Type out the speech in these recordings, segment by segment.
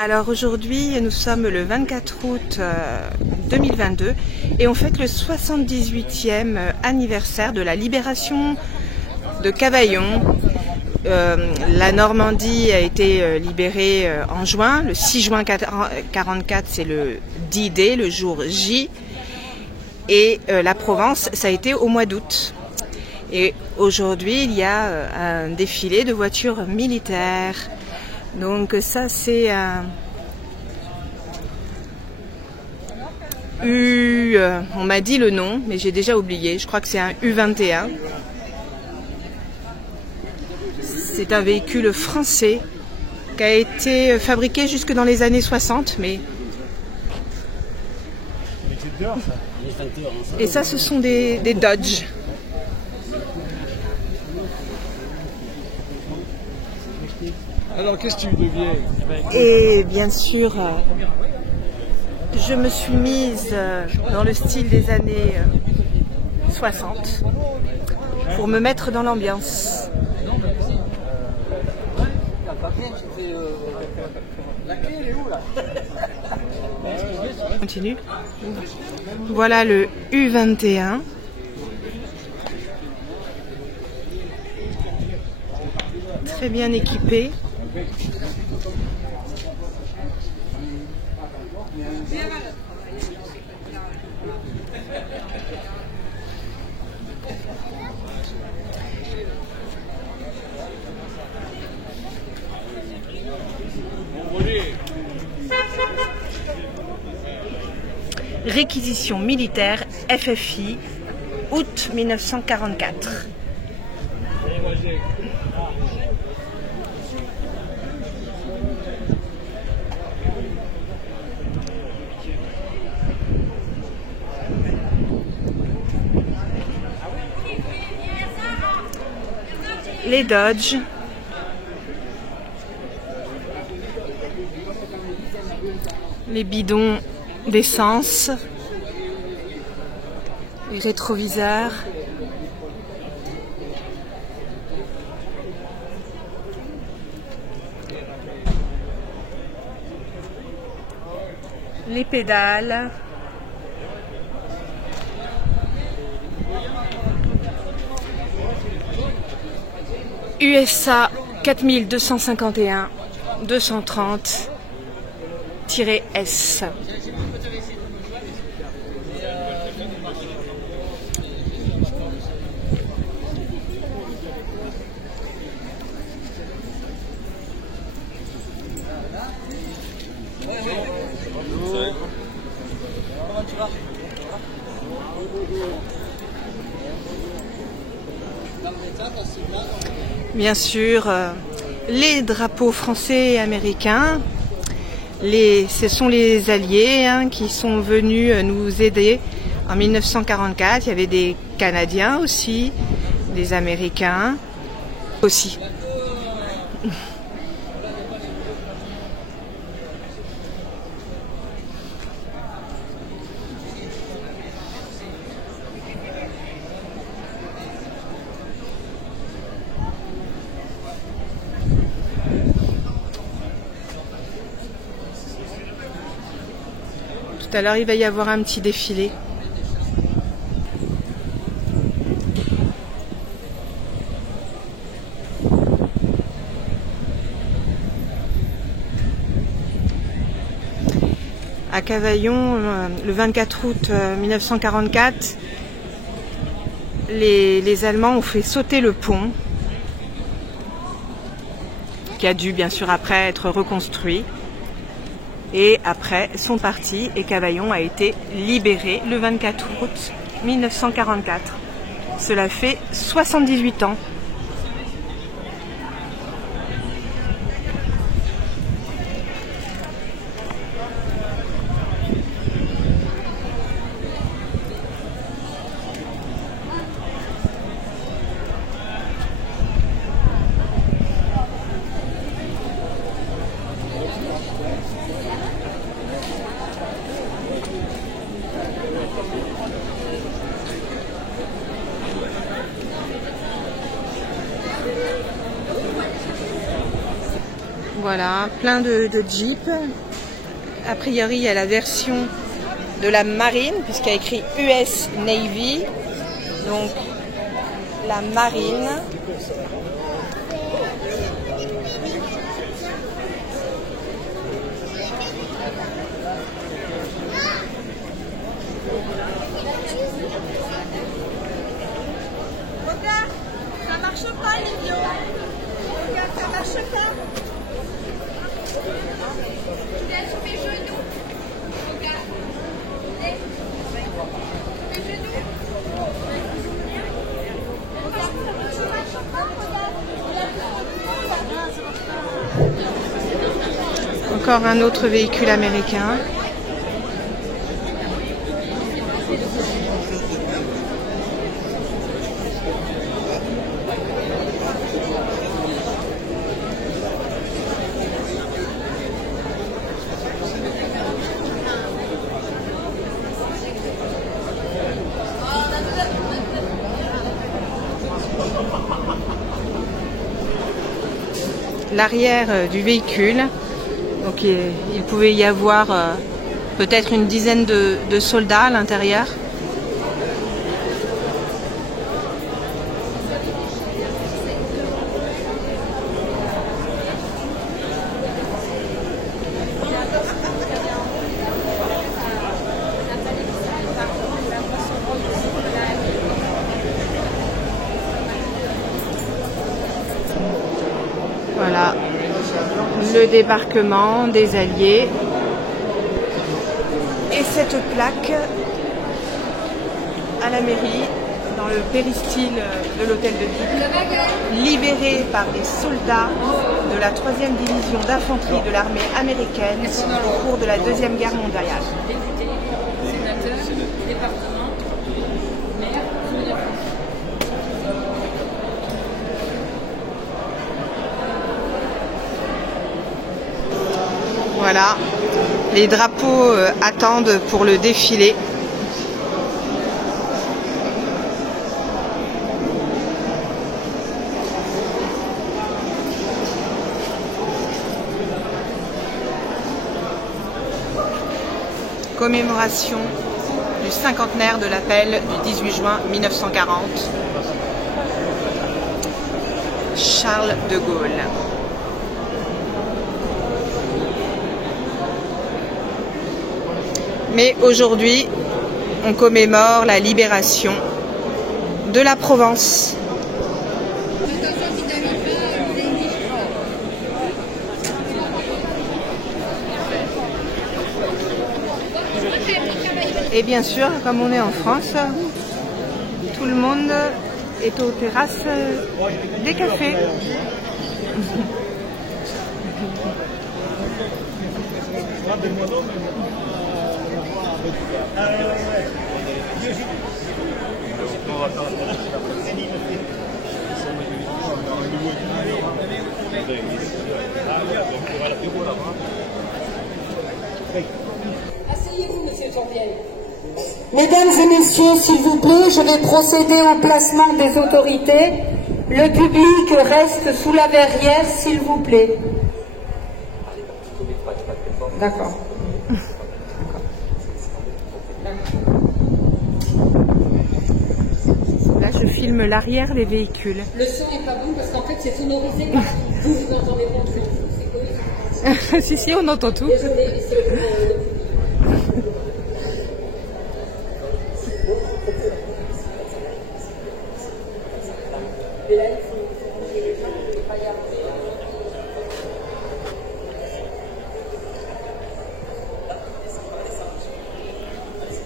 Alors aujourd'hui, nous sommes le 24 août 2022 et on fête le 78e anniversaire de la libération de Cavaillon. La Normandie a été libérée en juin, le 6 juin 1944, c'est le D-Day, le jour J, et la Provence, ça a été au mois d'août. Et aujourd'hui, il y a un défilé de voitures militaires. Donc ça c'est un on m'a dit le nom, mais j'ai déjà oublié. Je crois que c'est un U21. C'est un véhicule français qui a été fabriqué jusque dans les années 60. Et ça, ce sont des Dodge. Alors, qu'est-ce que tu deviens? Et bien sûr, je me suis mise dans le style des années 60 pour me mettre dans l'ambiance. Continue. Voilà le U21. Très bien équipé. Réquisition militaire FFI, août 1944. Les Dodge. Les bidons d'essence. Les rétroviseurs. Les pédales. USA 4251 230-S. Bien sûr, les drapeaux français et américains, ce sont les alliés qui sont venus nous aider en 1944. Il y avait des Canadiens aussi, des Américains aussi. Tout à l'heure, il va y avoir un petit défilé. À Cavaillon, le 24 août 1944, les Allemands ont fait sauter le pont, qui a dû bien sûr après être reconstruit. Et après sont partis et Cavaillon a été libéré le 24 août 1944. Cela fait 78 ans. Voilà, plein de jeeps. A priori, il y a la version de la marine, puisqu'il y a écrit US Navy. Donc, la marine. Regarde, ça marche pas, l'idiot. Regarde, ça marche pas. Tu laisses sur mes genoux. Regarde. Laisse. Mes genoux. Regarde, ça marche pas, regarde. Encore un autre véhicule américain. L'arrière du véhicule, donc il pouvait y avoir peut-être une dizaine de soldats à l'intérieur. Voilà, le débarquement des Alliés et cette plaque à la mairie dans le péristyle de l'hôtel de ville, libéré par des soldats de la 3e division d'infanterie de l'armée américaine au cours de la Deuxième Guerre mondiale. Député, sénateur, département, maire, sous la France. Voilà, les drapeaux attendent pour le défilé. Commémoration du cinquantenaire de l'appel du 18 juin 1940. Charles de Gaulle. Mais aujourd'hui, on commémore la libération de la Provence. Et bien sûr, comme on est en France, tout le monde est aux terrasses des cafés. Asseyez-vous, monsieur Jean-Pierre. Mesdames et messieurs, s'il vous plaît, je vais procéder au placement des autorités. Le public reste sous la verrière, s'il vous plaît. D'accord. Là, je filme l'arrière des véhicules. Le son n'est pas bon parce qu'en fait c'est sonorisé par vous n'entendez pas le son. C'est quoi? Si, on entend tout. Désolé, c'est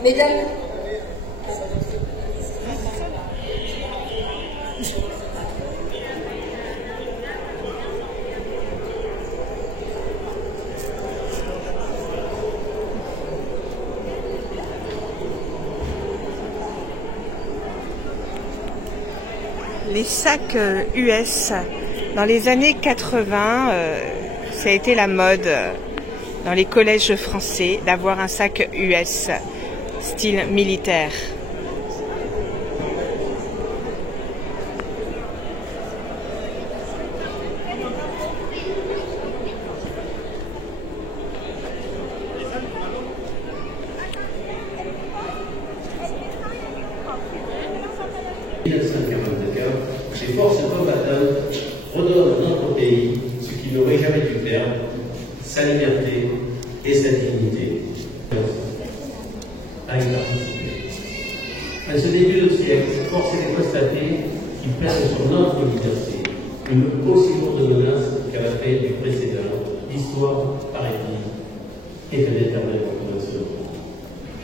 Mesdames, les sacs US, dans les années 80, ça a été la mode dans les collèges français d'avoir un sac US, style militaire. liberté et sa dignité à y participer. À ce début de siècle, force est de constater qu'il pèse sur notre liberté une aussi lourde menace qu'à la paix du précédent. L'histoire, paraît-il, est un éternel recommencement.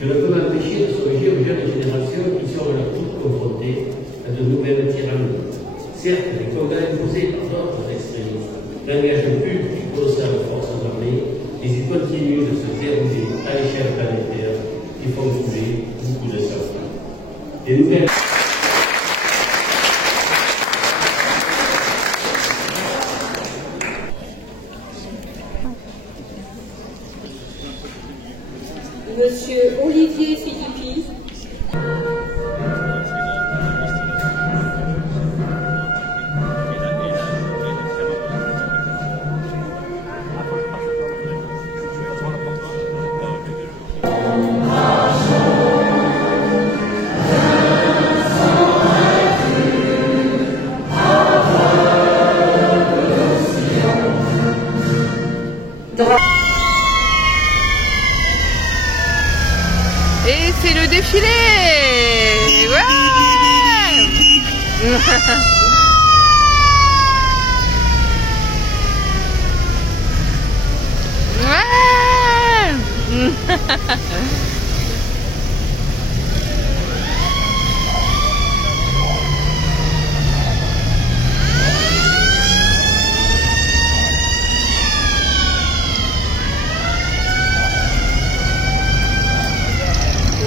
Je ne peux m'empêcher de songer aux jeunes générations qui sont à leur tour confrontées à de nouvelles tyrannies. Certes, les combats imposés par d'autres extrémistes n'engagent plus les colossales forces armées, mais ils continuent de se dérouler à l'échelle planétaire et font couler beaucoup de sang. Les nouvelles... Monsieur Olivier Philippi. Et c'est le défilé. Ouais.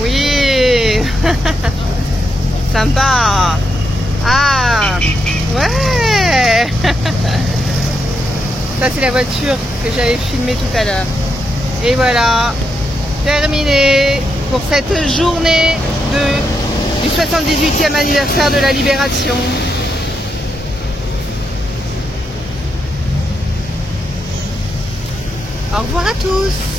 Oui. Sympa. Ah, ouais. Ça c'est la voiture que j'avais filmée tout à l'heure. Et voilà, terminé pour cette journée du 78e anniversaire de la Libération. Au revoir à tous.